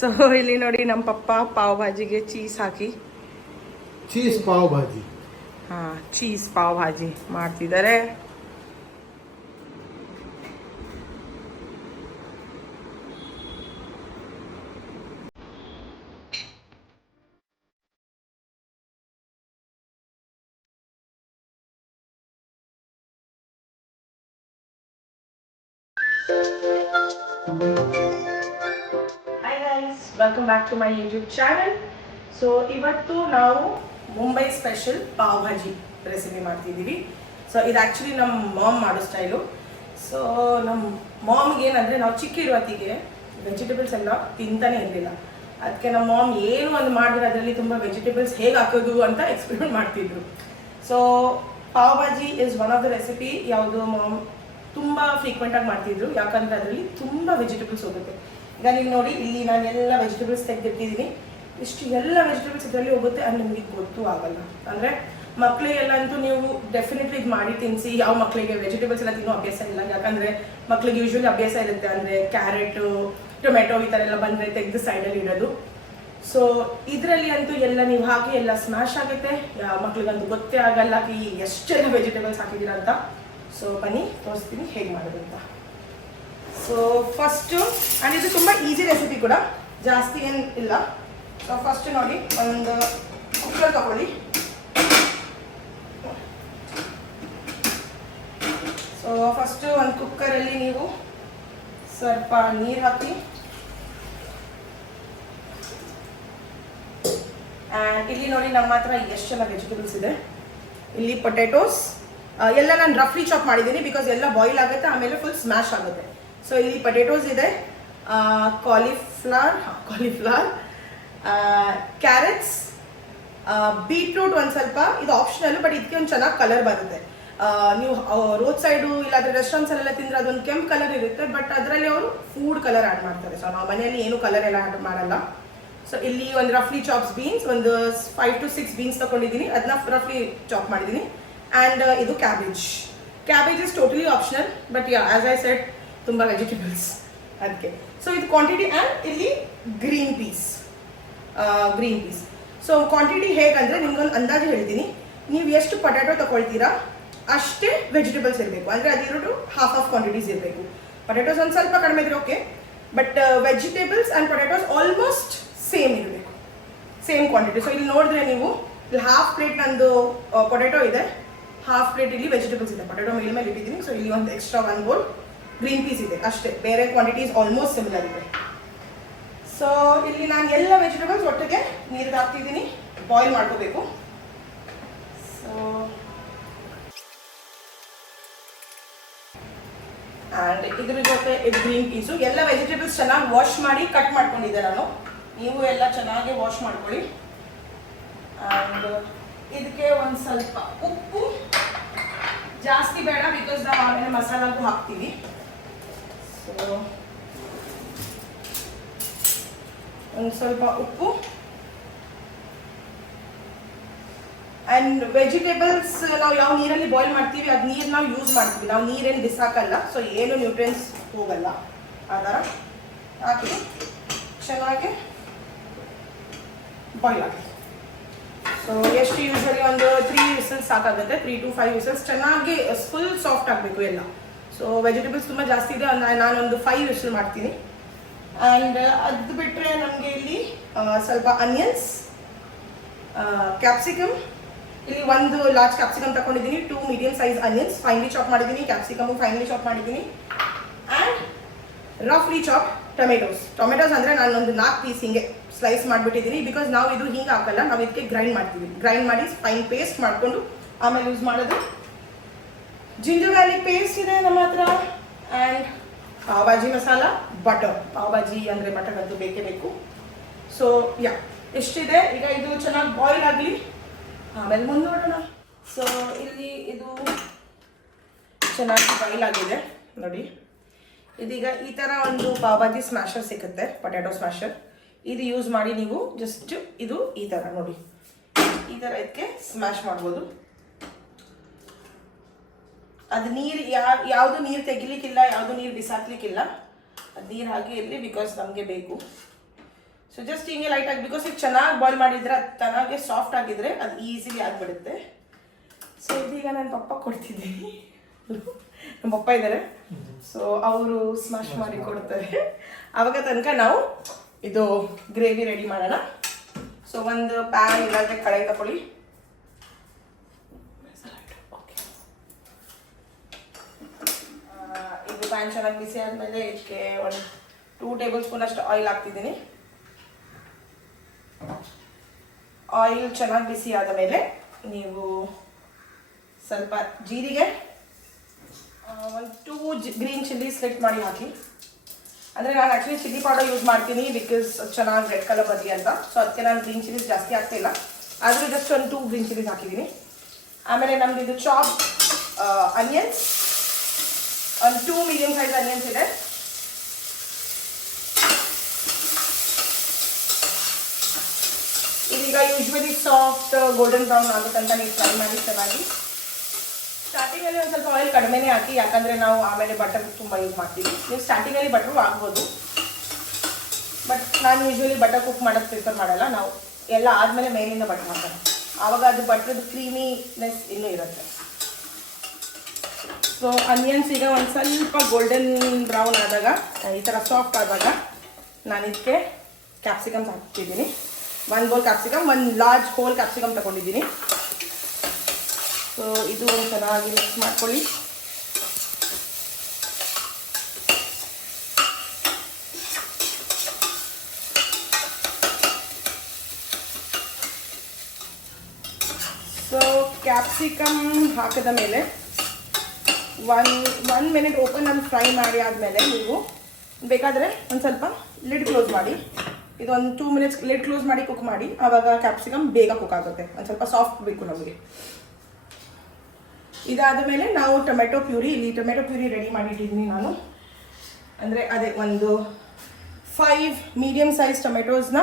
So ಇಲ್ಲಿ ನೋಡಿ ನಮ್ಮ ಪಪ್ಪ ಪಾವ್ ಭಾಜಿಗೆ ಚೀಸ್ ಹಾಕಿ ಚೀಸ್ ಪಾವ್ ಭಾಜಿ. ಚೀಸ್ ಪಾವ್ ಭಾಜಿ ಮಾಡ್ತಿದ್ದಾರೆ. Welcome back to my YouTube channel. So ಇವತ್ತು ನಾವು ಮುಂಬೈ ಸ್ಪೆಷಲ್ ಪಾವ್ ಭಾಜಿ ರೆಸಿಪಿ ಮಾಡ್ತಿದ್ದೀವಿ. ಸೊ ಇದು ಆ್ಯಕ್ಚುಲಿ ನಮ್ಮ ಮಾಮ್ ಮಾಡೋ ಸ್ಟೈಲು. ಸೊ ನಮ್ಮ ಮಾಮ್ಗೆ ಏನಂದರೆ ನಾವು ಚಿಕ್ಕ ಇರುವತ್ತಿಗೆ ವೆಜಿಟೇಬಲ್ಸ್ ಎಲ್ಲ ತಿಂತಾನೆ ಇರಲಿಲ್ಲ. ಅದಕ್ಕೆ ನಮ್ಮ ಮಾಮ್ ಏನು ಒಂದು ಮಾಡಿದ್ರೆ ಅದರಲ್ಲಿ ತುಂಬ ವೆಜಿಟೇಬಲ್ಸ್ ಹೇಗೆ ಹಾಕೋದು ಅಂತ ಎಕ್ಸ್ಪೆರಿಮೆಂಟ್ ಮಾಡ್ತಿದ್ರು. So pav bhaji is one of the recipe ಯಾವುದು ಮಾಮ್ ತುಂಬ ಫ್ರೀಕ್ವೆಂಟಾಗಿ ಮಾಡ್ತಿದ್ರು, ಯಾಕಂದರೆ ಅದರಲ್ಲಿ ತುಂಬ ವೆಜಿಟೇಬಲ್ಸ್ ಹೋಗುತ್ತೆ. ಈಗ ನೀವು ನೋಡಿ ಇಲ್ಲಿ ನಾನು ಎಲ್ಲ ವೆಜಿಟೇಬಲ್ಸ್ ತೆಗೆದಿಟ್ಟಿದ್ದೀನಿ. ಇಷ್ಟು ಎಲ್ಲ ವೆಜಿಟೇಬಲ್ಸ್ ಇದರಲ್ಲಿ ಹೋಗುತ್ತೆ, ಅದು ನಿಮಗೆ ಗೊತ್ತೂ ಆಗಲ್ಲ. ಅಂದರೆ ಮಕ್ಕಳಿಗೆಲ್ಲ ಅಂತೂ ನೀವು ಡೆಫಿನೆಟ್ಲಿ ಇದು ಮಾಡಿ ತಿನ್ನಿಸಿ. ಯಾವ ಮಕ್ಕಳಿಗೆ ವೆಜಿಟೇಬಲ್ಸ್ ಎಲ್ಲ ತಿನ್ನೋ ಅಭ್ಯಾಸ ಇಲ್ಲ, ಯಾಕಂದರೆ ಮಕ್ಕಳಿಗೆ ಯೂಶ್ವಲಿ ಅಭ್ಯಾಸ ಇರುತ್ತೆ ಅಂದರೆ ಕ್ಯಾರೆಟು ಟೊಮೆಟೊ ಈ ಥರ ಎಲ್ಲ ಬಂದರೆ ತೆಗೆದು ಸೈಡಲ್ಲಿ ಇಡೋದು. ಸೊ ಇದರಲ್ಲಿ ಅಂತೂ ಎಲ್ಲ ನೀವು ಹಾಕಿ ಎಲ್ಲ ಸ್ಮ್ಯಾಶ್ ಆಗುತ್ತೆ, ಮಕ್ಳಿಗಂತೂ ಗೊತ್ತೇ ಆಗಲ್ಲ ಎಷ್ಟೆಲ್ಲ ವೆಜಿಟೇಬಲ್ಸ್ ಹಾಕಿದ್ದೀರ ಅಂತ. ಸೊ ಬನ್ನಿ ತೋರಿಸ್ತೀನಿ ಹೇಗೆ ಮಾಡೋದು ಅಂತ. ಸೊ ಫಸ್ಟು ಆ್ಯಂಡ್ ಇದು ತುಂಬ ಈಸಿ ರೆಸಿಪಿ ಕೂಡ, ಜಾಸ್ತಿ ಏನು ಇಲ್ಲ. ಸೊ ಫಸ್ಟ್ ನೋಡಿ ಒಂದು ಕುಕ್ಕರ್ ತಗೊಳ್ಳಿ. ಸೊ ಫಸ್ಟು ಒಂದು ಕುಕ್ಕರಲ್ಲಿ ನೀವು ಸ್ವಲ್ಪ ನೀರು ಹಾಕಿ, ಆ್ಯಂಡ್ ಇಲ್ಲಿ ನೋಡಿ ನಮ್ಮ ಹತ್ರ ಎಷ್ಟೆಲ್ಲ ವೆಜಿಟೇಬಲ್ಸ್ ಇದೆ. ಇಲ್ಲಿ ಪೊಟ್ಯಾಟೋಸ್ ಎಲ್ಲ ನಾನು ರಫ್ಲಿ ಚಾಪ್ ಮಾಡಿದ್ದೀನಿ, ಬಿಕಾಸ್ ಎಲ್ಲ ಬಾಯ್ಲ್ ಆಗುತ್ತೆ, ಆಮೇಲೆ ಫುಲ್ ಸ್ಮ್ಯಾಶ್ ಆಗುತ್ತೆ. ಸೊ ಇಲ್ಲಿ ಪೊಟ್ಯಾಟೋಸ್ ಇದೆ, ಕಾಲಿಫ್ಲವರ್, ಕ್ಯಾರೆಟ್ಸ್, ಬೀಟ್ರೂಟ್ ಒಂದು ಸ್ವಲ್ಪ, ಇದು ಆಪ್ಷನಲ್ ಬಟ್ ಇದಕ್ಕೆ ಒಂದು ಚೆನ್ನಾಗಿ ಕಲರ್ ಬರುತ್ತೆ. ನೀವು ರೋಡ್ ಸೈಡು ಇಲ್ಲಾಂದರೆ ರೆಸ್ಟೋರೆಂಟ್ಸಲ್ಲೆಲ್ಲ ತಿಂದರೆ ಅದೊಂದು ಕೆಂಪು ಕಲರ್ ಇರುತ್ತೆ, ಬಟ್ ಅದರಲ್ಲಿ ಅವರು ಫುಡ್ ಕಲರ್ ಆ್ಯಡ್ ಮಾಡ್ತಾರೆ. ಸೊ ನಾವು ಮನೆಯಲ್ಲಿ ಏನು ಕಲರ್ ಎಲ್ಲ ಆ್ಯಡ್ ಮಾಡಲ್ಲ. ಸೊ ಇಲ್ಲಿ ಒಂದು ರಫ್ಲಿ ಚಾಪ್ಸ್ ಬೀನ್ಸ್, ಒಂದು 5 to 6 ಬೀನ್ಸ್ ತೊಗೊಂಡಿದ್ದೀನಿ, ಅದನ್ನ ರಫ್ಲಿ ಚಾಪ್ ಮಾಡಿದ್ದೀನಿ. ಆ್ಯಂಡ್ ಇದು cabbage is totally optional, but yeah as I said ತುಂಬ ವೆಜಿಟೇಬಲ್ಸ್ ಅದಕ್ಕೆ. ಸೊ ಇದು ಕ್ವಾಂಟಿಟಿ. ಆ್ಯಂಡ್ ಇಲ್ಲಿ ಗ್ರೀನ್ ಪೀಸ್. ಸೊ ಕ್ವಾಂಟಿಟಿ ಹೇಗಂದರೆ ನಿಮ್ಗೊಂದು ಅಂದಾಜು ಹೇಳ್ತೀನಿ. ನೀವು ಎಷ್ಟು ಪೊಟ್ಯಾಟೊ ತೊಗೊಳ್ತೀರಾ ಅಷ್ಟೇ ವೆಜಿಟೇಬಲ್ಸ್ ಇರಬೇಕು, ಅಂದರೆ ಅದಿರೋದು ಹಾಫ್ ಆಫ್ ಕ್ವಾಂಟಿಟೀಸ್ ಇರಬೇಕು. ಪೊಟ್ಯಾಟೋಸ್ ಒಂದು ಸ್ವಲ್ಪ ಕಡಿಮೆ ಇದ್ರೆ okay, but vegetables and potatoes almost same ಇರಬೇಕು, ಸೇಮ್ ಕ್ವಾಂಟಿಟಿ. ಸೊ ಇಲ್ಲಿ ನೋಡಿದ್ರೆ ನೀವು ಇಲ್ಲಿ ಹಾಫ್ ಪ್ಲೇಟ್ ನಂದು ಪೊಟ್ಯಾಟೊ ಇದೆ, ಹಾಫ್ ಪ್ಲೇಟ್ ಇಲ್ಲಿ ವೆಜಿಟೇಬಲ್ಸ್ ಇದೆ. ಪೊಟ್ಯಾಟೊ ಮೇಲೆ ಇಟ್ಟಿದ್ದೀನಿ. ಸೊ ಇಲ್ಲಿ ಒಂದು ಎಕ್ಸ್ಟ್ರಾ 1 bowl ಗ್ರೀನ್ ಪೀಸ್ ಇದೆ ಅಷ್ಟೇ, ಬೇರೆ ಕ್ವಾಂಟಿಟೀಸ್ ಆಲ್ಮೋಸ್ಟ್ ಸಿಮಿಲರ್ ಇದೆ. ಸೊ ಇಲ್ಲಿ ನಾನು ಎಲ್ಲ ವೆಜಿಟೇಬಲ್ಸ್ ಒಟ್ಟಿಗೆ ನೀರಿಗೆ ಹಾಕ್ತಿದ್ದೀನಿ, ಬಾಯ್ಲ್ ಮಾಡ್ಕೋಬೇಕು. ಸೊ ಆ್ಯಂಡ್ ಇದ್ರ ಜೊತೆ ಇದು ಗ್ರೀನ್ ಪೀಸು. ಎಲ್ಲ ವೆಜಿಟೇಬಲ್ಸ್ ಚೆನ್ನಾಗಿ ವಾಶ್ ಮಾಡಿ ಕಟ್ ಮಾಡ್ಕೊಂಡಿದ್ದೆ ನಾನು, ನೀವು ಎಲ್ಲ ಚೆನ್ನಾಗಿ ವಾಶ್ ಮಾಡ್ಕೊಳ್ಳಿ. ಆ್ಯಂಡ್ ಇದಕ್ಕೆ ಒಂದು ಸ್ವಲ್ಪ ಉಪ್ಪು, ಜಾಸ್ತಿ ಬೇಡ ಬಿಕಾಸ್ ನಾವು ಆಮೇಲೆ ಮಸಾಲಾಗೂ ಹಾಕ್ತೀವಿ. ಸೊ ಒಂದು ಸ್ವಲ್ಪ ಉಪ್ಪು. ಆ್ಯಂಡ್ ವೆಜಿಟೇಬಲ್ಸ್ ನಾವು ಯಾವ ನೀರಲ್ಲಿ ಬಾಯ್ಲ್ ಮಾಡ್ತೀವಿ ಅದು ನೀರು ನಾವು ಯೂಸ್ ಮಾಡ್ತೀವಿ, ನಾವು ನೀರೇನು ಬಿಸಾಕಲ್ಲ. ಸೊ ಏನು ನ್ಯೂಟ್ರಿಯನ್ಸ್ ಹೋಗಲ್ಲ, ಆ ಥರ ಹಾಕಿ ಚೆನ್ನಾಗಿ ಬಾಯ್ಲ್ ಆಗುತ್ತೆ. ಸೊ ಎಷ್ಟು ಯೂಶ್ವಲಿ ಒಂದು 3 ವಿಸಲ್ಸ್ ಸಾಕಾಗುತ್ತೆ, 3 to 5 ವಿಸಲ್ಸ್. ಚೆನ್ನಾಗಿ ಫುಲ್ ಸಾಫ್ಟ್ ಆಗಬೇಕು ಎಲ್ಲ. ಸೊ ವೆಜಿಟೇಬಲ್ಸ್ ತುಂಬ ಜಾಸ್ತಿ ಇದೆ, ನಾನೊಂದು 5 ವಿಸಲ್ ಮಾಡ್ತೀನಿ. ಆ್ಯಂಡ್ ಅದು ಬಿಟ್ಟರೆ ನಮಗೆ ಇಲ್ಲಿ ಸ್ವಲ್ಪ ಅನಿಯನ್ಸ್, ಕ್ಯಾಪ್ಸಿಕಮ್. ಇಲ್ಲಿ ಒಂದು ಲಾರ್ಜ್ ಕ್ಯಾಪ್ಸಿಕಮ್ ತಗೊಂಡಿದ್ದೀನಿ, 2 medium size onions finally chop ಮಾಡಿದ್ದೀನಿ, ಕ್ಯಾಪ್ಸಿಕಮು ಫೈನ್ಲಿ ಚಾಪ್ ಮಾಡಿದ್ದೀನಿ. ಆ್ಯಂಡ್ ರಫ್ಲಿ ಚಾಪ್ ಟೊಮೆಟೋಸ್ ಅಂದರೆ ನಾನೊಂದು 4 ಪೀಸ್ ಹಿಂಗೆ ಸ್ಲೈಸ್ ಮಾಡಿಬಿಟ್ಟಿದ್ದೀನಿ, ಬಿಕಾಸ್ ನಾವು ಇದು ಹಿಂಗೆ ಹಾಕಲ್ಲ, ನಾವು ಇದಕ್ಕೆ ಗ್ರೈಂಡ್ ಮಾಡ್ತೀವಿ. ಗ್ರೈಂಡ್ ಮಾಡಿ ಫೈನ್ ಪೇಸ್ಟ್ ಮಾಡಿಕೊಂಡು ಆಮೇಲೆ ಯೂಸ್ ಮಾಡೋದು. ಜಿಂಜರ್ ಗಾರ್ಲಿಕ್ ಪೇಸ್ಟ್ ಇದೆ ನಮ್ಮ ಹತ್ರ. ಆ್ಯಂಡ್ ಪಾವ್ ಭಾಜಿ ಮಸಾಲ, ಪಾವ್ ಭಾಜಿ ಅಂದರೆ ಬಟರ್ ಅಂತೂ ಬೇಕೇ ಬೇಕು. ಸೊ ಯಾ ಎಷ್ಟಿದೆ. ಈಗ ಇದು ಚೆನ್ನಾಗಿ ಬಾಯ್ಲ್ ಆಗಲಿ, ಆಮೇಲೆ ಮುಂದೆ ನೋಡೋಣ. ಸೊ ಇಲ್ಲಿ ಇದು ಚೆನ್ನಾಗಿ ಬಾಯ್ಲ್ ಆಗಿದೆ ನೋಡಿ. ಇದೀಗ ಈ ಥರ ಒಂದು ಪಾವ್ ಭಾಜಿ ಸ್ಮ್ಯಾಶರ್ ಸಿಗುತ್ತೆ, ಪೊಟ್ಯಾಟೊ ಸ್ಮ್ಯಾಶರ್. ಇದು ಯೂಸ್ ಮಾಡಿ ನೀವು ಜಸ್ಟ್ ಇದು ಈ ಥರ ನೋಡಿ, ಈ ಥರ ಇದಕ್ಕೆ ಸ್ಮ್ಯಾಶ್ ಮಾಡ್ಬೋದು. ಅದು ನೀರು ಯಾವುದು ನೀರು ತೆಗಿಲಿಕ್ಕಿಲ್ಲ, ಯಾವುದು ನೀರು ಬಿಸಾಕ್ಲಿಕ್ಕಿಲ್ಲ, ಅದು ನೀರು ಹಾಗೆ ಇರಲಿ, ಬಿಕಾಸ್ ನಮಗೆ ಬೇಕು. ಸೊ ಜಸ್ಟ್ ಹಿಂಗೆ ಲೈಟಾಗಿ ಬಿಕಾಸ್ ಇದು ಚೆನ್ನಾಗಿ ಬಾಯ್ಲ್ ಮಾಡಿದ್ರೆ ಅದು ಚೆನ್ನಾಗಿ ಸಾಫ್ಟ್ ಆಗಿದ್ರೆ ಅದು ಈಸಿಲಿ ಆಗಿಬಿಡುತ್ತೆ. ಸೊ ಇದೀಗ ನನ್ನ ಪಪ್ಪ ಕೊಡ್ತಿದ್ದೀನಿ. ನಮ್ಮ ಪಪ್ಪ ಇದ್ದಾರೆ, ಸೊ ಅವರು ಸ್ಮ್ಯಾಶ್ ಮಾಡಿ ಕೊಡ್ತಾರೆ. ಆವಾಗ ತನಕ ನಾವು ಇದು ಗ್ರೇವಿ ರೆಡಿ ಮಾಡೋಣ. ಸೊ ಒಂದು ಪ್ಯಾನ್ ಇಲ್ಲಾಂದರೆ ಕಡಾಯಿ ತಗೊಳ್ಳಿ. ಇದು ಪ್ಯಾನ್ ಚೆನ್ನಾಗಿ ಬಿಸಿ ಆದಮೇಲೆ ಇದಕ್ಕೆ ಒಂದು 2 ಟೇಬಲ್ ಸ್ಪೂನ್ ಅಷ್ಟು ಆಯಿಲ್ ಹಾಕ್ತಿದ್ದೀನಿ. ಆಯಿಲ್ ಚೆನ್ನಾಗಿ ಬಿಸಿ ಆದ ಮೇಲೆ ನೀವು ಸ್ವಲ್ಪ ಜೀರಿಗೆ, ಒಂದು 2 ಗ್ರೀನ್ ಚಿಲ್ಲಿ ಸ್ಲಿಟ್ ಮಾಡಿ ಹಾಕಿ. ಅಂದರೆ ನಾನು ಆ್ಯಕ್ಚುಲಿ ಚಿಲ್ಲಿ ಪೌಡರ್ ಯೂಸ್ ಮಾಡ್ತೀನಿ ಬಿಕಾಸ್ ಚೆನ್ನಾಗಿ ರೆಡ್ ಕಲರ್ ಬರಲಿ ಅಂತ. ಸೊ ಅದಕ್ಕೆ ನಾನು ಗ್ರೀನ್ ಚಿಲ್ಲೀಸ್ ಜಾಸ್ತಿ ಹಾಕ್ತಿಲ್ಲ, ಆದರೂ ಜಸ್ಟ್ ಒಂದು 2 ಗ್ರೀನ್ ಚಿಲ್ಲೀಸ್ ಹಾಕಿದ್ದೀನಿ. ಆಮೇಲೆ ನಮ್ಮದು ಇದು ಚಾಪ್ ಅನಿಯನ್ಸ್, ಒಂದು 2 ಮೀಡಿಯಮ್ ಸೈಜ್ ಅನಿಯನ್ಸ್ ಇದೆ. ಇದೀಗ ಯೂಶ್ವಲಿ ಸಾಫ್ಟ್ ಗೋಲ್ಡನ್ ಬ್ರೌನ್ ಆಗುತ್ತಂತ ನೀವು ಫ್ರೈ ಮಾಡಿ ಚೆನ್ನಾಗಿ. ಸ್ಟಾರ್ಟಿಂಗಲ್ಲಿ ಒಂದು ಸ್ವಲ್ಪ ಆಯಿಲ್ ಕಡಿಮೆನೇ ಹಾಕಿ, ಯಾಕಂದರೆ ನಾವು ಆಮೇಲೆ ಬಟರ್ ತುಂಬ ಯೂಸ್ ಮಾಡ್ತೀವಿ. ನೀವು ಸ್ಟಾರ್ಟಿಂಗಲ್ಲಿ ಬಟರು ಆಗ್ಬೋದು, ಬಟ್ ನಾನು ಯೂಶ್ವಲಿ ಬಟರ್ ಕುಕ್ ಮಾಡೋಕ್ಕೆ ಪ್ರಿಫರ್ ಮಾಡಲ್ಲ. ನಾವು ಎಲ್ಲ ಆದಮೇಲೆ ಮೇಲಿಂದ ಬಟರ್ ಹಾಕೋಣ, ಆವಾಗ ಅದು ಬಟ್ರದ್ದು ಕ್ರೀಮಿನೆಸ್ ಇನ್ನೂ ಇರುತ್ತೆ. ಸೊ ಅನಿಯನ್ಸ್ ಈಗ ಒಂದು ಸ್ವಲ್ಪ ಗೋಲ್ಡನ್ ಬ್ರೌನ್ ಆದಾಗ, ಈ ಥರ ಸಾಫ್ಟ್ ಆದಾಗ ನಾನು ಇದಕ್ಕೆ ಕ್ಯಾಪ್ಸಿಕಮ್ಸ್ ಹಾಕ್ತಿದ್ದೀನಿ. 1 bowl capsicum, 1 large whole capsicum ತೊಗೊಂಡಿದ್ದೀನಿ. ಸೊ ಇದು ಒಂದು ಚೆನ್ನಾಗಿ ಮಿಕ್ಸ್ ಮಾಡ್ಕೊಳ್ಳಿ. ಸೊ ಕ್ಯಾಪ್ಸಿಕಮ್ ಹಾಕಿದ ಮೇಲೆ ಒನ್ ಮಿನಿಟ್ ಓಪನ್ ಆಗಿ ಫ್ರೈ ಮಾಡಿ ಆದಮೇಲೆ ನೀವು ಬೇಕಾದರೆ ಒಂದು ಸ್ವಲ್ಪ ಲಿಡ್ ಕ್ಲೋಸ್ ಮಾಡಿ, ಇದು ಒಂದು 2 ಮಿನಿಟ್ಸ್ ಲಿಡ್ ಕ್ಲೋಸ್ ಮಾಡಿ ಕುಕ್ ಮಾಡಿ. ಆವಾಗ ಕ್ಯಾಪ್ಸಿಕಮ್ ಬೇಗ ಕುಕ್ ಆಗುತ್ತೆ, ಒಂದು ಸ್ವಲ್ಪ ಸಾಫ್ಟ್ ಬೇಕು ನಮಗೆ. ಇದಾದ ಮೇಲೆ ನಾವು ಟೊಮೆಟೊ ಪ್ಯೂರಿ, ಇಲ್ಲಿ ಟೊಮೆಟೊ ಪ್ಯೂರಿ ರೆಡಿ ಮಾಡಿಟ್ಟಿದ್ದೀನಿ ನಾನು. ಅಂದರೆ ಅದೇ ಒಂದು 5 ಮೀಡಿಯಮ್ ಸೈಜ್ ಟೊಮೆಟೋಸ್ನ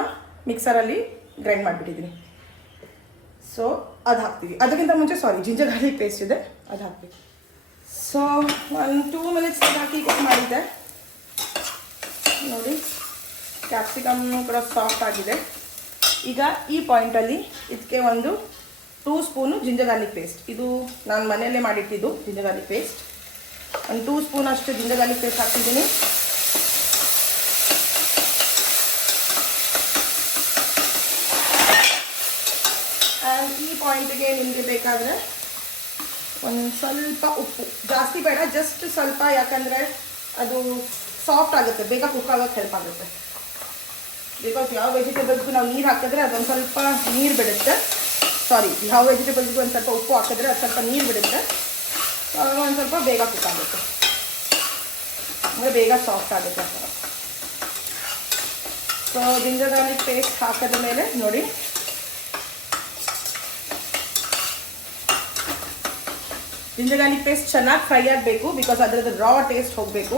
ಮಿಕ್ಸರಲ್ಲಿ ಗ್ರೈಂಡ್ ಮಾಡಿಬಿಟ್ಟಿದ್ದೀನಿ. ಸೊ ಅದು ಹಾಕ್ತೀವಿ. ಅದಕ್ಕಿಂತ ಮುಂಚೆ ಜಿಂಜರ್ ಗಾರ್ಲಿಕ್ ಪೇಸ್ಟ್ ಇದೆ, ಅದು ಹಾಕ್ತೀವಿ. ಸೊ ಒಂದು 2 ಮಿನಿಟ್ಸ್ ಹಾಕಿ ಕುಕ್ ಮಾಡಿದ್ದೆ ನೋಡಿ. ಕ್ಯಾಪ್ಸಿಕಮ್ ಕೂಡ ಸಾಫ್ಟ್ ಆಗಿದೆ. ಈಗ ಈ ಪಾಯಿಂಟಲ್ಲಿ ಇದಕ್ಕೆ ಒಂದು 2 ಸ್ಪೂನು ಜಿಂಜರ್ ಗಾರ್ಲಿಕ್ ಪೇಸ್ಟ್, ಇದು ನಾನು ಮನೆಯಲ್ಲೇ ಮಾಡಿಟ್ಟಿದ್ದು ಜಿಂಜರ್ ಗಾರ್ಲಿಕ್ ಪೇಸ್ಟ್. ಒಂದು 2 ಸ್ಪೂನ್ ಅಷ್ಟು ಜಿಂಜರ್ ಗಾರ್ಲಿಕ್ ಪೇಸ್ಟ್ ಹಾಕ್ತಿದ್ದೀನಿ. ಆ್ಯಂಡ್ ಈ ಪಾಯಿಂಟಿಗೆ ನಿಮಗೆ ಬೇಕಾದರೆ ಒಂದು ಸ್ವಲ್ಪ ಉಪ್ಪು, ಜಾಸ್ತಿ ಬೇಡ, ಜಸ್ಟ್ ಸ್ವಲ್ಪ, ಯಾಕಂದರೆ ಅದು ಸಾಫ್ಟ್ ಆಗುತ್ತೆ, ಬೇಗ ಕುಕ್ ಆಗೋಕ್ಕೆ ಹೆಲ್ಪ್ ಆಗುತ್ತೆ. ಬಿಕಾಸ್ ಯಾವ ವೆಜಿಟೇಬಲ್ಸ್ಗೂ ನಾವು ನೀರು ಹಾಕಿದ್ರೆ ಅದೊಂದು ಸ್ವಲ್ಪ ನೀರು ಬಿಡುತ್ತೆ. ಯಾವ ವೆಜಿಟೇಬಲ್ಸ್ಗೂ ಒಂದು ಸ್ವಲ್ಪ ಉಪ್ಪು ಹಾಕಿದ್ರೆ ಅದು ಸ್ವಲ್ಪ ನೀರು ಬಿಡುತ್ತೆ. ಸೊ ಆವಾಗ ಒಂದು ಸ್ವಲ್ಪ ಬೇಗ ಕುಕ್ ಆಗುತ್ತೆ, ಅಂದರೆ ಬೇಗ ಸಾಫ್ಟ್ ಆಗುತ್ತೆ ಆ ಥರ. ಸೊ ಜಿಂಜರ್ ಗಾರ್ಲಿಕ್ ಪೇಸ್ಟ್ ಹಾಕಿದ ಮೇಲೆ ನೋಡಿ, ಜಿಂಜರ್ ಗಾರ್ಲಿಕ್ ಪೇಸ್ಟ್ ಚೆನ್ನಾಗಿ ಫ್ರೈ ಆಗಬೇಕು, ಬಿಕಾಸ್ ಅದರದ್ದು ರಾ ಟೇಸ್ಟ್ ಹೋಗಬೇಕು.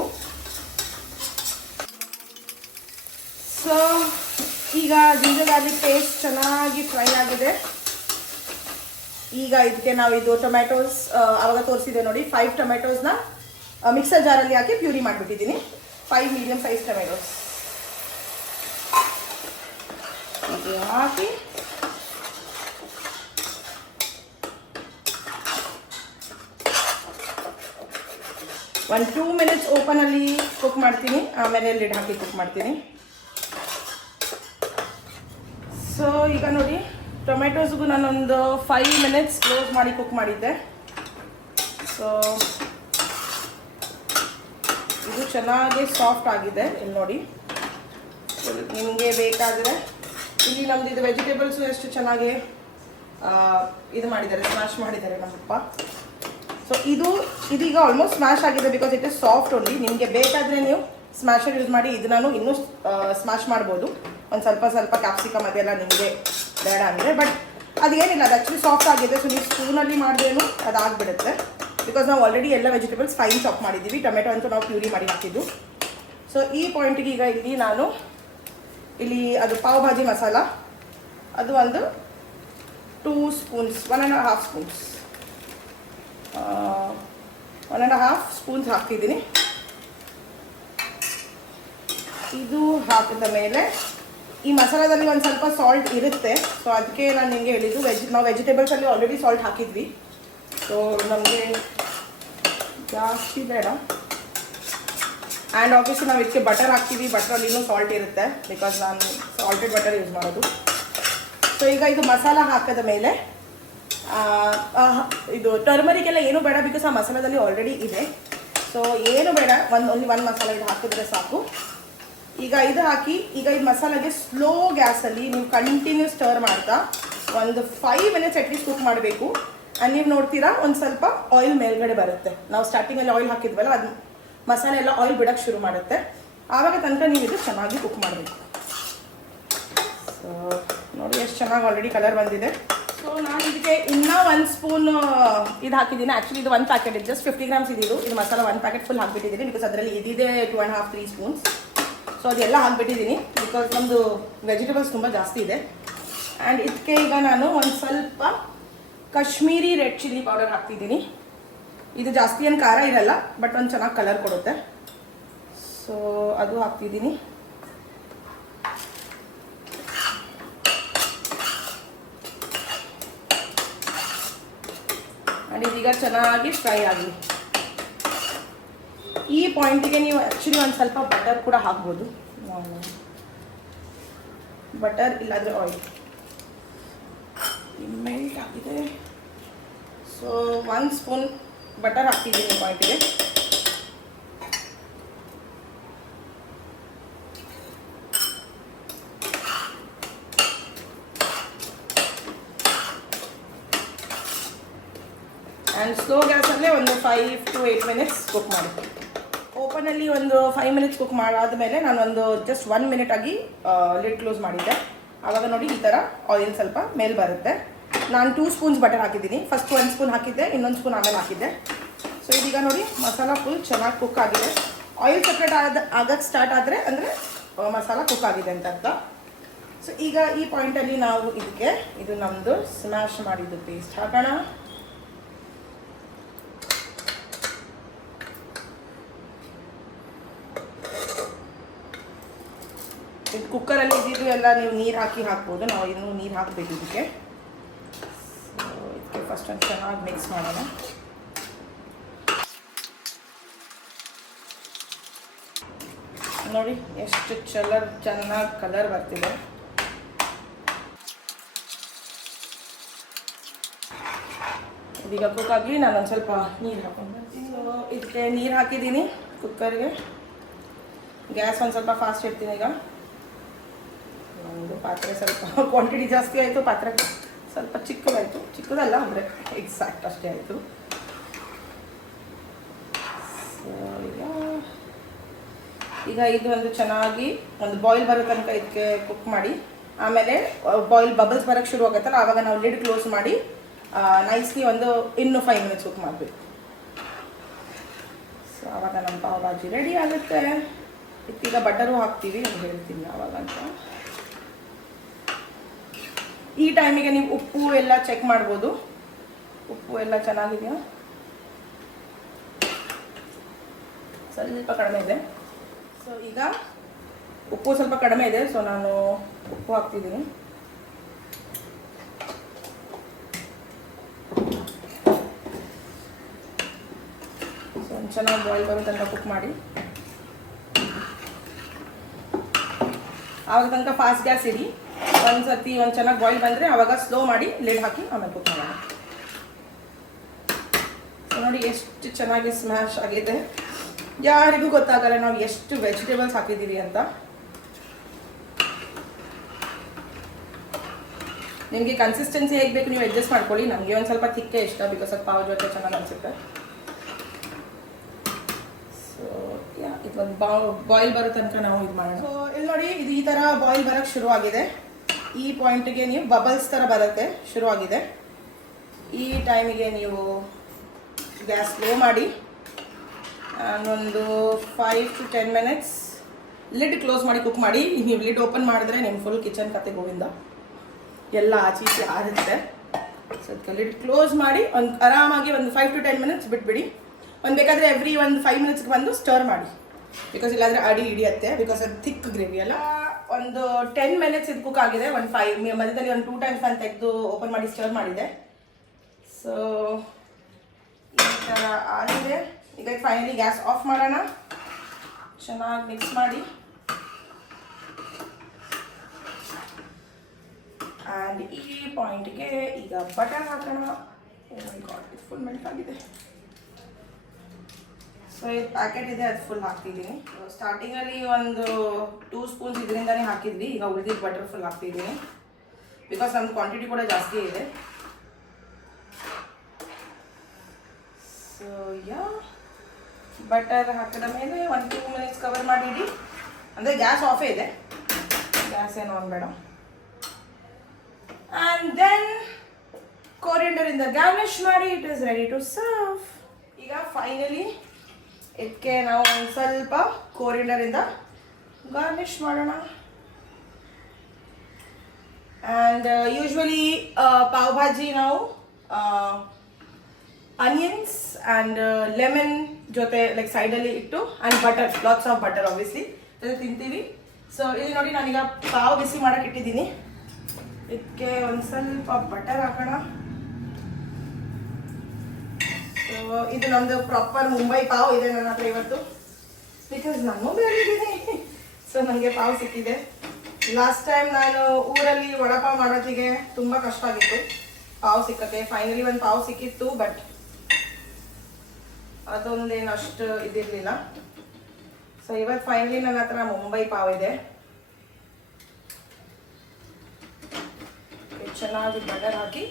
ಸೊ ಈಗ ಜಿಂಜರ್ ಗಾರ್ಲಿಕ್ ಪೇಸ್ಟ್ ಚೆನ್ನಾಗಿ ಫ್ರೈ ಆಗಿದೆ. ಈಗ ಇದಕ್ಕೆ ನಾವು ಇದು ಟೊಮ್ಯಾಟೋಸ್ ಆವಾಗ ತೋರಿಸಿದೆ ನೋಡಿ, 5 ಟೊಮ್ಯಾಟೋಸ್ನ ಮಿಕ್ಸರ್ ಜಾರಲ್ಲಿ ಹಾಕಿ ಪ್ಯೂರಿ ಮಾಡಿಬಿಟ್ಟಿದ್ದೀನಿ. 5 ಮೀಡಿಯಮ್ ಸೈಜ್ ಟೊಮ್ಯಾಟೋಸ್ ಹಾಕಿ ಒಂದು 2 ಮಿನಿಟ್ಸ್ ಓಪನಲ್ಲಿ ಕುಕ್ ಮಾಡ್ತೀನಿ, ಆಮೇಲೆ ಲಿಡ್ ಹಾಕಿ ಕುಕ್ ಮಾಡ್ತೀನಿ. ಸೊ ಈಗ ನೋಡಿ, ಟೊಮೆಟೋಸ್ಗೂ ನಾನೊಂದು 5 ಮಿನಿಟ್ಸ್ ಕ್ಲೋಸ್ ಮಾಡಿ ಕುಕ್ ಮಾಡಿದ್ದೆ. ಸೊ ಇದು ಚೆನ್ನಾಗಿ ಸಾಫ್ಟ್ ಆಗಿದೆ, ಇಲ್ಲಿ ನೋಡಿ. ನಿಮಗೆ ಬೇಕಾದರೆ ಇಲ್ಲಿ ನಮ್ಮದು ಇದು ವೆಜಿಟೇಬಲ್ಸು ಎಷ್ಟು ಚೆನ್ನಾಗಿ ಇದು ಮಾಡಿದ್ದಾರೆ, ಸ್ಮ್ಯಾಶ್ ಮಾಡಿದ್ದಾರೆ ನಮ್ಮಪ್ಪ. ಸೊ ಇದೀಗ ಆಲ್ಮೋಸ್ಟ್ ಸ್ಮ್ಯಾಶ್ ಆಗಿದೆ, because it is soft only. ನಿಮಗೆ ಬೇಕಾದರೆ ನೀವು ಸ್ಮ್ಯಾಶರ್ ಯೂಸ್ ಮಾಡಿ ಇದನ್ನು ಇನ್ನೂ ಸ್ಮ್ಯಾಶ್ ಮಾಡ್ಬೋದು. ಒಂದು ಸ್ವಲ್ಪ ಕ್ಯಾಪ್ಸಿಕಮ್ ಅದೆಲ್ಲ ನಿಮಗೆ ಬೇಡ ಅಂದರೆ, ಬಟ್ ಅದೇನಿಲ್ಲ, ಅದು ಆ್ಯಕ್ಚುಲಿ ಸಾಫ್ಟ್ ಆಗಿದೆ. ಸೊ ನೀವು ಸ್ಪೂನಲ್ಲಿ ಮಾಡಿದ್ರೇನು ಅದಾಗಿಬಿಡುತ್ತೆ, ಬಿಕಾಸ್ ನಾವು ಆಲ್ರೆಡಿ ಎಲ್ಲ ವೆಜಿಟೇಬಲ್ಸ್ ಫೈನ್ ಚಾಪ್ ಮಾಡಿದ್ದೀವಿ. ಟೊಮೆಟೊ ಅಂತೂ ನಾವು ಪ್ಯೂರಿ ಮಾಡಿ ಹಾಕಿದ್ದು. ಸೊ ಈ ಪಾಯಿಂಟಿಗೆ ಈಗ ಇಲ್ಲಿ ಅದು ಪಾವ್ ಭಾಜಿ ಮಸಾಲ, ಅದು ಒಂದು 2 ಸ್ಪೂನ್ಸ್, 1.5 ಸ್ಪೂನ್ಸ್ 1.5 ಸ್ಪೂನ್ಸ್ ಹಾಕ್ತಿದ್ದೀನಿ. ಇದು ಹಾಕಿದ ಮೇಲೆ ಈ ಮಸಾಲದಲ್ಲಿ ಒಂದು ಸ್ವಲ್ಪ ಸಾಲ್ಟ್ ಇರುತ್ತೆ, ಸೊ ಅದಕ್ಕೆ ನಾನು ನಿಮಗೆ ಹೇಳಿದ್ದು ನಾವು ವೆಜಿಟೇಬಲ್ಸಲ್ಲಿ ಆಲ್ರೆಡಿ ಸಾಲ್ಟ್ ಹಾಕಿದ್ವಿ, ಸೊ ನಮಗೆ ಜಾಸ್ತಿ ಬೇಡ. ಆ್ಯಂಡ್ ಆಬ್ವಿಯಸ್ಲಿ ನಾವು ಇದಕ್ಕೆ ಬಟರ್ ಹಾಕ್ತೀವಿ, ಬಟರಲ್ಲಿನೂ ಸಾಲ್ಟ್ ಇರುತ್ತೆ ಬಿಕಾಸ್ ನಾನು ಸಾಲ್ಟೆಡ್ ಬಟರ್ ಯೂಸ್ ಮಾಡೋದು. ಸೊ ಈಗ ಇದು ಮಸಾಲ ಹಾಕಿದ ಮೇಲೆ ಇದು ಟರ್ಮರಿಕ್ ಎಲ್ಲ ಏನೂ ಬೇಡ ಬಿಕಾಸ್ ಆ ಮಸಾಲದಲ್ಲಿ ಆಲ್ರೆಡಿ ಇದೆ, ಸೊ ಏನು ಬೇಡ, ಒಂದು ಮಸಾಲ ಇದು ಹಾಕಿದ್ರೆ ಸಾಕು. ಈಗ ಇದು ಹಾಕಿ, ಈಗ ಇದು ಮಸಾಲಾಗೆ ಸ್ಲೋ ಗ್ಯಾಸಲ್ಲಿ ನೀವು ಕಂಟಿನ್ಯೂ ಸ್ಟರ್ ಮಾಡ್ತಾ ಒಂದು 5 ಮಿನಿಟ್ಸ್ ಅಟ್ಲೀಸ್ಟ್ ಕುಕ್ ಮಾಡಬೇಕು. ಆ್ಯಂಡ್ ನೀವು ನೋಡ್ತೀರಾ ಒಂದು ಸ್ವಲ್ಪ ಆಯಿಲ್ ಮೇಲ್ಗಡೆ ಬರುತ್ತೆ. ನಾವು ಸ್ಟಾರ್ಟಿಂಗಲ್ಲಿ ಆಯಿಲ್ ಹಾಕಿದ್ವಲ್ಲ, ಅದು ಮಸಾಲೆ ಎಲ್ಲ ಆಯಿಲ್ ಬಿಡೋಕ್ಕೆ ಶುರು ಮಾಡುತ್ತೆ. ಆವಾಗ ತನಕ ನೀವು ಇದು ಚೆನ್ನಾಗಿ ಕುಕ್ ಮಾಡಬೇಕು. ಸೊ ನೋಡಿ ಎಷ್ಟು ಚೆನ್ನಾಗಿ ಆಲ್ರೆಡಿ ಕಲರ್ ಬಂದಿದೆ. ಸೊ ನಾನು ಇದಕ್ಕೆ ಇನ್ನೂ 1 ಸ್ಪೂನ್ ಇದು ಹಾಕಿದ್ದೀನಿ. ಆ್ಯಕ್ಚುಲಿ ಇದು 1 ಪ್ಯಾಕೆಟ್ ಇದೆ, ಜಸ್ಟ್ 50 ಗ್ರಾಮ್ಸ್ ಇದು ಮಸಾಲ 1 ಪ್ಯಾಕೆಟ್ ಫುಲ್ ಹಾಕಿಬಿಟ್ಟಿದ್ದೀನಿ ಬಿಕಾಸ್ ಅದರಲ್ಲಿ ಇದಿದೆ 2.5-3 ಸ್ಪೂನ್ಸ್. ಸೊ ಅದೆಲ್ಲ ಹಾಕಿಬಿಟ್ಟಿದ್ದೀನಿ ಬಿಕಾಸ್ ನಮ್ಮದು ವೆಜಿಟೇಬಲ್ಸ್ ತುಂಬ ಜಾಸ್ತಿ ಇದೆ. ಆ್ಯಂಡ್ ಇದಕ್ಕೆ ಈಗ ನಾನು ಒಂದು ಸ್ವಲ್ಪ ಕಾಶ್ಮೀರಿ ರೆಡ್ ಚಿಲ್ಲಿ ಪೌಡರ್ ಹಾಕ್ತಿದ್ದೀನಿ. ಇದು ಜಾಸ್ತಿ ಏನು ಖಾರ ಇರಲ್ಲ, ಬಟ್ ಒಂದು ಚೆನ್ನಾಗಿ ಕಲರ್ ಕೊಡುತ್ತೆ, ಸೊ ಅದು ಹಾಕ್ತಿದ್ದೀನಿ. ಆ್ಯಂಡ್ ಇದೀಗ ಚೆನ್ನಾಗಿ ಫ್ರೈ ಆಗಲಿ. ಈ ಪಾಯಿಂಟಿಗೆ ನೀವು ಆ್ಯಕ್ಚುಲಿ ಒಂದು ಸ್ವಲ್ಪ ಬಟರ್ ಕೂಡ ಹಾಕ್ಬೋದು, ಬಟರ್ ಇಲ್ಲಾಂದರೆ ಆಯಿಲ್. ಮೆಲ್ಟ್ ಆಗಿದೆ, ಸೊ 1 ಸ್ಪೂನ್ ಬಟರ್ ಹಾಕ್ತಿದ್ದೀನಿ ಪಾಯಿಂಟಿಗೆ. ಆ್ಯಂಡ್ ಸ್ಲೋ ಗ್ಯಾಸಲ್ಲೇ ಒಂದು 5 to 8 ಮಿನಿಟ್ಸ್ ಕುಕ್ ಮಾಡಿ. ಓಪನಲ್ಲಿ ಒಂದು 5 ಮಿನಿಟ್ಸ್ ಕುಕ್ ಮಾಡಾದಮೇಲೆ ನಾನೊಂದು ಜಸ್ಟ್ 1 ಮಿನಿಟ್ ಆಗಿ ಲಿಡ್ ಕ್ಲೋಸ್ ಮಾಡಿದ್ದೆ. ಆವಾಗ ನೋಡಿ ಈ ಥರ ಆಯಿಲ್ ಸ್ವಲ್ಪ ಮೇಲೆ ಬರುತ್ತೆ. ನಾನು 2 ಸ್ಪೂನ್ಸ್ ಬಟರ್ ಹಾಕಿದ್ದೀನಿ. ಫಸ್ಟ್ 1 ಸ್ಪೂನ್ ಹಾಕಿದ್ದೆ, ಇನ್ನೊಂದು ಸ್ಪೂನ್ ಆಮೇಲೆ ಹಾಕಿದ್ದೆ. ಸೊ ಇದೀಗ ನೋಡಿ ಮಸಾಲ ಫುಲ್ ಚೆನ್ನಾಗಿ ಕುಕ್ ಆಗಿದೆ. ಆಯಿಲ್ ಸಪ್ರೇಟ್ ಆಗಕ್ಕೆ ಸ್ಟಾರ್ಟ್ ಆದರೆ ಅಂದರೆ ಮಸಾಲ ಕುಕ್ ಆಗಿದೆ ಅಂತ ಅರ್ಥ. ಸೊ ಈಗ ಈ ಪಾಯಿಂಟಲ್ಲಿ ನಾವು ಇದಕ್ಕೆ ಇದು ನಮ್ಮದು ಸ್ಮ್ಯಾಶ್ ಮಾಡಿದ್ದು ಪೇಸ್ಟ್ ಹಾಕೋಣ. ಇದು ಕುಕ್ಕರಲ್ಲಿ ಇದ್ದಿದ್ದು ಎಲ್ಲ ನೀವು ನೀರು ಹಾಕ್ಬೋದು, ನಾವು ಇನ್ನೂ ನೀರು ಹಾಕಬೇಕು ಇದಕ್ಕೆ. ಸೊ ಇದಕ್ಕೆ ಫಸ್ಟ್ ಒಂದು ಚೆನ್ನಾಗಿ ಮಿಕ್ಸ್ ಮಾಡೋಣ. ನೋಡಿ ಎಷ್ಟು ಚೆನ್ನಾಗಿ ಕಲರ್ ಬರ್ತಿದೆ. ಇದೀಗ ಕುಕ್ ಆಗಲಿ, ನಾನೊಂದು ಸ್ವಲ್ಪ ನೀರು ಹಾಕೊಂಡು ಬರ್ತೀನಿ. ಸೊ ಇದಕ್ಕೆ ನೀರು ಹಾಕಿದ್ದೀನಿ ಕುಕ್ಕರ್ಗೆ. ಗ್ಯಾಸ್ ಒಂದು ಸ್ವಲ್ಪ ಫಾಸ್ಟ್ ಇಡ್ತೀನಿ. ಈಗ ಒಂದು ಪಾತ್ರೆ ಸ್ವಲ್ಪ ಕ್ವಾಂಟಿಟಿ ಜಾಸ್ತಿ ಆಯಿತು, ಪಾತ್ರೆ ಸ್ವಲ್ಪ ಚಿಕ್ಕದಾಯಿತು, ಚಿಕ್ಕದಲ್ಲ ಅಂದರೆ ಎಕ್ಸಾಕ್ಟ್ ಅಷ್ಟೇ ಆಯಿತು. ಸೊ ಈಗ ಇದು ಒಂದು ಚೆನ್ನಾಗಿ ಒಂದು ಬಾಯ್ಲ್ ಬರೋ ತನಕ ಇದಕ್ಕೆ ಕುಕ್ ಮಾಡಿ, ಆಮೇಲೆ ಬಾಯ್ಲ್ ಬಬಲ್ಸ್ ಬರೋಕ್ಕೆ ಶುರು ಆಗುತ್ತಲ್ಲ ಆವಾಗ ನಾವು ಲಿಡ್ ಕ್ಲೋಸ್ ಮಾಡಿ ನೈಸ್ಲಿ ಒಂದು ಇನ್ನೂ 5 ಮಿನಿಟ್ಸ್ ಕುಕ್ ಮಾಡಬೇಕು. ಸೊ ಆವಾಗ ನಮ್ಮ ಪಾವ್ ಭಾಜಿ ರೆಡಿ ಆಗುತ್ತೆ. ಈಗ ಬಟರು ಹಾಕ್ತೀವಿ ಅಂತ ಹೇಳ್ತೀನಿ ಆವಾಗ ಅಂತ. ಈ ಟೈಮಿಗೆ ನೀವು ಉಪ್ಪು ಎಲ್ಲ ಚೆಕ್ ಮಾಡ್ಬೋದು, ಉಪ್ಪು ಎಲ್ಲ ಚೆನ್ನಾಗಿದೆಯಾ, ಸ್ವಲ್ಪ ಕಡಿಮೆ ಇದೆ. ಸೊ ಈಗ ಉಪ್ಪು ಸ್ವಲ್ಪ ಕಡಿಮೆ ಇದೆ, ಸೊ ನಾನು ಉಪ್ಪು ಹಾಕ್ತಿದ್ದೀನಿ. ಸೊ ಒಂದು ಚೆನ್ನಾಗಿ ಬಾಯ್ಲ್ ಬರೋ ತನಕ ಕುಕ್ ಮಾಡಿ. ಆವಾಗ ತನಕ ಫಾಸ್ಟ್ ಗ್ಯಾಸ್ ಇಡಿ. ಒಂದು ಸರ್ತಿ ಒಂದು ಚೆನ್ನಾಗಿ ಬಾಯ್ಲ್ ಬಂದರೆ ಆವಾಗ ಸ್ಲೋ ಮಾಡಿ ಲಿಡ್ ಹಾಕಿ ಆಮೇಲೆ ಕುಕ್ ಮಾಡೋಣ. ಸೊ ನೋಡಿ ಎಷ್ಟು ಚೆನ್ನಾಗಿ ಸ್ಮ್ಯಾಶ್ ಆಗಿದೆ. ಯಾರಿಗೂ ಗೊತ್ತಾಗಲ್ಲ ನಾವು ಎಷ್ಟು ವೆಜಿಟೇಬಲ್ಸ್ ಹಾಕಿದ್ದೀವಿ ಅಂತ. ನಿಮಗೆ ಕನ್ಸಿಸ್ಟೆನ್ಸಿ ಹೇಗೆ ಬೇಕು ನೀವು ಅಡ್ಜಸ್ಟ್ ಮಾಡ್ಕೊಳ್ಳಿ. ನಮಗೆ ಒಂದು ಸ್ವಲ್ಪ ತಿಕ್ಕೆ ಇಷ್ಟ ಬಿಕಾಸ್ ಅದು ಪಾವ್ ಜೊತೆ ಚೆನ್ನಾಗಿ ಅನಿಸುತ್ತೆ. ಸೊ ಇದೊಂದು ಬಾಯ್ಲ್ ಬರೋ ತನಕ ನಾವು ಇದು ಮಾಡೋಣ. ಸೊ ಇಲ್ಲಿ ನೋಡಿ ಇದು ಈ ಥರ ಬಾಯ್ಲ್ ಬರೋಕ್ಕೆ ಶುರು ಆಗಿದೆ. ಈ ಪಾಯಿಂಟಿಗೆ ನೀವು ಬಬಲ್ಸ್ ಥರ ಬರುತ್ತೆ ಶುರು ಆಗಿದೆ. ಈ ಟೈಮಿಗೆ ನೀವು ಗ್ಯಾಸ್ ಸ್ಲೋ ಮಾಡಿ ಒಂದು 5 to 10 ಮಿನಿಟ್ಸ್ ಲಿಡ್ ಕ್ಲೋಸ್ ಮಾಡಿ ಕುಕ್ ಮಾಡಿ. ನೀವು ಲಿಡ್ ಓಪನ್ ಮಾಡಿದ್ರೆ ನಿಮ್ಮ ಫುಲ್ ಕಿಚನ್ ಕತೆ ಗೋವಿಂದ ಎಲ್ಲ ಆಚೀಚೆ ಆರುತ್ತೆ. ಸೊ ಅದಕ್ಕೆ ಲಿಡ್ ಕ್ಲೋಸ್ ಮಾಡಿ ಒಂದು ಆರಾಮಾಗಿ ಒಂದು 5 to 10 ಮಿನಿಟ್ಸ್ ಬಿಟ್ಬಿಡಿ. ಒಂದು ಬೇಕಾದರೆ ಒಂದು 5 ಮಿನಿಟ್ಸ್ಗೆ ಬಂದು ಸ್ಟರ್ ಮಾಡಿ ಬಿಕಾಸ್ ಇಲ್ಲಾಂದರೆ ಅಡಿ ಹಿಡಿಯುತ್ತೆ ಬಿಕಾಸ್ ಅದು ಥಿಕ್ ಗ್ರೇವಿ ಅಲ್ಲ. ಒಂದು 10 ಮಿನಿಟ್ಸ್ ಇದು ಕುಕ್ ಆಗಿದೆ. ಒಂದು 5 ಮಧ್ಯದಲ್ಲಿ ಒಂದು 2 ಟೈಮ್ಸ್ ನಾನು ತೆಗೆದು ಓಪನ್ ಮಾಡಿ ಸ್ಟರ್ ಮಾಡಿದೆ. ಸೊ ಈ ಥರ ಆಗಿದೆ. ಈಗ ಫೈನಲಿ ಗ್ಯಾಸ್ ಆಫ್ ಮಾಡೋಣ. ಚೆನ್ನಾಗಿ ಮಿಕ್ಸ್ ಮಾಡಿ. ಆ್ಯಂಡ್ ಈ ಪಾಯಿಂಟ್ಗೆ ಈಗ ಬಟರ್ ಹಾಕೋಣ. ಫುಲ್ ಮೆಲ್ಟ್ ಆಗಿದೆ. ಸೊ ಇದು ಪ್ಯಾಕೆಟ್ ಇದೆ, ಅದು ಫುಲ್ ಹಾಕ್ತಿದ್ದೀನಿ. ಸ್ಟಾರ್ಟಿಂಗಲ್ಲಿ ಒಂದು 2 ಸ್ಪೂನ್ಸ್ ಇದರಿಂದನೇ ಹಾಕಿದ್ವಿ. ಈಗ ಉಳಿದಿದ್ದು ಬಟರ್ ಫುಲ್ ಹಾಕ್ತಿದ್ದೀನಿ, ಬಿಕಾಸ್ ನಮ್ಮ ಕ್ವಾಂಟಿಟಿ ಕೂಡ ಜಾಸ್ತಿ ಇದೆ. ಸೊ ಯಾ ಬಟರ್ ಹಾಕಿದ ಮೇಲೆ 1-2 ಮಿನಿಟ್ಸ್ ಕವರ್ ಮಾಡಿಡಿ. ಅಂದರೆ ಗ್ಯಾಸ್ ಆಫೇ ಇದೆ, ಗ್ಯಾಸ್ ಏನು ಆನ್ ಬೇಡ. ಆ್ಯಂಡ್ ದೆನ್ ಕೋರಿಯಂಡರಿಂದ ಗಾರ್ನಿಷ್ ಮಾಡಿ it is ready to serve. ಈಗ ಫೈನಲಿ ಇದಕ್ಕೆ ನಾವು ಒಂದು ಸ್ವಲ್ಪ ಕೋರಿಯಂಡರಿಂದ ಗಾರ್ನಿಷ್ ಮಾಡೋಣ. ಆ್ಯಂಡ್ ಯೂಶ್ವಲಿ ಪಾವ್ ಭಾಜಿ ನಾವು ಅನಿಯನ್ಸ್ ಆ್ಯಂಡ್ ಲೆಮನ್ ಜೊತೆ ಲೈಕ್ ಸೈಡಲ್ಲಿ ಇಟ್ಟು and butter, lots of butter obviously ಜೊತೆ ತಿಂತೀವಿ. ಸೊ ಇಲ್ಲಿ ನೋಡಿ ನಾನೀಗ ಪಾವ್ ಬಿಸಿ ಮಾಡೋಕೆ ಇಟ್ಟಿದ್ದೀನಿ. ಇದಕ್ಕೆ ಒಂದು ಸ್ವಲ್ಪ ಬಟರ್ ಹಾಕೋಣ. ಸೊ ಇದು ನಮ್ಮದು ಪ್ರಾಪರ್ ಮುಂಬೈ ಪಾವ್ ಇದೆ ನನ್ನ ಹತ್ರ ಇವತ್ತು, ಬಿಕಾಸ್ ನಾನು ಮುಂಬೈಯಲ್ಲಿದ್ದೀನಿ. ಸೊ ನನಗೆ ಪಾವ್ ಸಿಕ್ಕಿದೆ. ಲಾಸ್ಟ್ ಟೈಮ್ ನಾನು ಊರಲ್ಲಿ ವಡಪಾವ್ ಮಾಡೋದಿಗೆ ತುಂಬ ಕಷ್ಟ ಆಗಿತ್ತು ಪಾವ್ ಸಿಕ್ಕತ್ತೆ. ಫೈನಲಿ ಒಂದು ಪಾವ್ ಸಿಕ್ಕಿತ್ತು, ಬಟ್ ಅದೊಂದೇನು ಅಷ್ಟು ಇದಿರಲಿಲ್ಲ. ಸೊ ಇವತ್ತು ಫೈನಲಿ ನನ್ನ ಹತ್ರ ಮುಂಬೈ ಪಾವ್ ಇದೆ. ಚೆನ್ನಾಗಿ ಬಟರ್ ಹಾಕಿ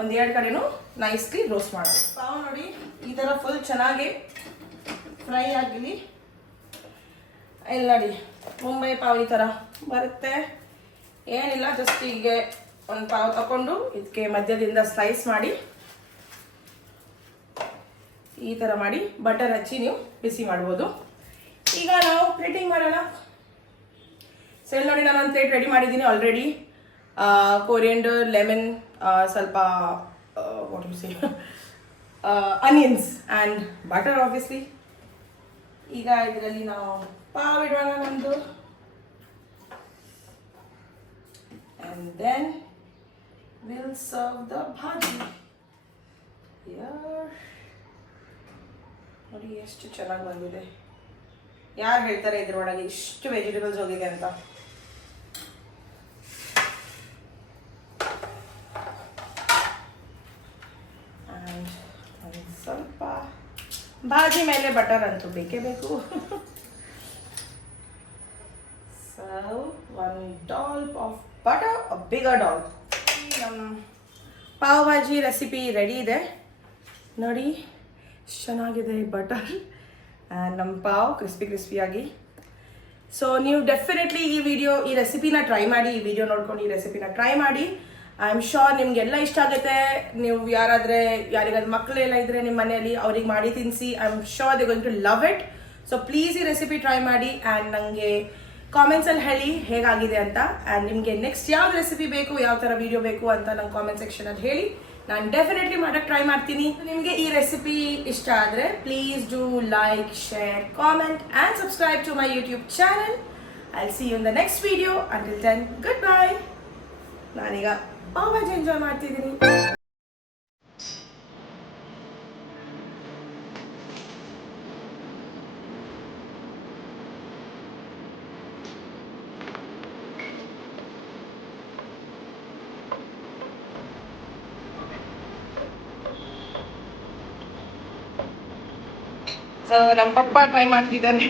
1-2 ಕಡೆನೂ ನೈಸ್ಲಿ ರೋಸ್ಟ್ ಮಾಡೋದು. ಪಾವ್ ನೋಡಿ ಈ ಥರ ಫುಲ್ ಚೆನ್ನಾಗಿ ಫ್ರೈ ಆಗಲಿ. ಇಲ್ಲಿ ನೋಡಿ ಮುಂಬೈ ಪಾವ್ ಈ ಥರ ಬರುತ್ತೆ. ಏನಿಲ್ಲ, ಜಸ್ಟ್ ಹೀಗೆ ಒಂದು ಪಾವ್ ತಗೊಂಡು ಇದಕ್ಕೆ ಮಧ್ಯದಿಂದ ಸ್ಲೈಸ್ ಮಾಡಿ ಈ ಥರ ಮಾಡಿ ಬಟರ್ ಹಚ್ಚಿ ನೀವು ಬಿಸಿ ಮಾಡ್ಬೋದು. ಈಗ ನಾವು ಪ್ಲೇಟಿಂಗ್ ಮಾಡೋಣ. ಸೊ ಇಲ್ಲಿ ನೋಡಿ ನಾನು ಒಂದು ಪ್ಲೇಟ್ ರೆಡಿ ಮಾಡಿದ್ದೀನಿ ಆಲ್ರೆಡಿ. ಕೋರಿಯಂಡರ್, ಲೆಮನ್, ಸ್ವಲ್ಪ what you say onions and butter obviously. ಈಗ ಇದರಲ್ಲಿ ನಾವು ಪಾವ್ ಇಡೋಣ ನಮ್ಮದು. And then will serve the bhaji. ನೋಡಿ ಎಷ್ಟು ಚೆನ್ನಾಗಿ ಬಂದಿದೆ. ಯಾರು ಹೇಳ್ತಾರೆ ಇದ್ರೊಳಗೆ ಇಷ್ಟು ವೆಜಿಟೇಬಲ್ಸ್ ಹೋಗಿದೆ ಅಂತ. ಸ್ವಲ್ಪ ಭಾಜಿ ಮೇಲೆ ಬಟರ್ ಅಂತೂ ಬೇಕೇ ಬೇಕು. So 1 dollop of butter, a bigger doll. ನಮ್ಮ ಪಾವ್ ಭಾಜಿ ರೆಸಿಪಿ ರೆಡಿ ಇದೆ ನೋಡಿ. ಚೆನ್ನಾಗಿದೆ ಬಟರ್ ಆ್ಯಂಡ್ ನಮ್ಮ ಪಾವ್ ಕ್ರಿಸ್ಪಿಯಾಗಿ. ಸೊ ನೀವು ಡೆಫಿನೆಟ್ಲಿ ಈ ರೆಸಿಪಿನ ಟ್ರೈ ಮಾಡಿ. ಈ ವಿಡಿಯೋ ನೋಡ್ಕೊಂಡು ಈ ರೆಸಿಪಿನ ಟ್ರೈ ಮಾಡಿ. ಐ ಆಮ್ ಶೋರ್ ನಿಮಗೆಲ್ಲ ಇಷ್ಟ ಆಗುತ್ತೆ. ನೀವು ಯಾರಿಗಾದ್ರೂ ಮಕ್ಕಳೆಲ್ಲ ಇದ್ದರೆ ನಿಮ್ಮ ಮನೆಯಲ್ಲಿ ಅವ್ರಿಗೆ ಮಾಡಿ ತಿನ್ನಿಸಿ. I am sure they going to love it. So please ಈ ರೆಸಿಪಿ ಟ್ರೈ ಮಾಡಿ ಆ್ಯಂಡ್ ನನಗೆ ಕಾಮೆಂಟ್ಸಲ್ಲಿ ಹೇಳಿ ಹೇಗಾಗಿದೆ ಅಂತ. ಆ್ಯಂಡ್ ನಿಮಗೆ ನೆಕ್ಸ್ಟ್ ಯಾವ್ದು ರೆಸಿಪಿ ಬೇಕು, ಯಾವ ಥರ ವಿಡಿಯೋ ಬೇಕು ಅಂತ ನಂಗೆ ಕಾಮೆಂಟ್ ಸೆಕ್ಷನಲ್ಲಿ ಹೇಳಿ. ನಾನು ಡೆಫಿನೆಟ್ಲಿ ಮಾಡೋಕ್ಕೆ ಟ್ರೈ ಮಾಡ್ತೀನಿ. ನಿಮಗೆ ಈ ರೆಸಿಪಿ ಇಷ್ಟ ಆದರೆ please do like, share, comment and subscribe to my YouTube channel. I see you in the next video. Until then good bye. ನಾನೀಗ ಪಾವ್ ಭಾಜಿ ಎಂಜಾಯ್ ಮಾಡ್ತಿದ್ದೀನಿ. ಸೊ ನಮ್ಮ ಪಪ್ಪ ಟ್ರೈ ಮಾಡ್ತಿದ್ದಾನೆ.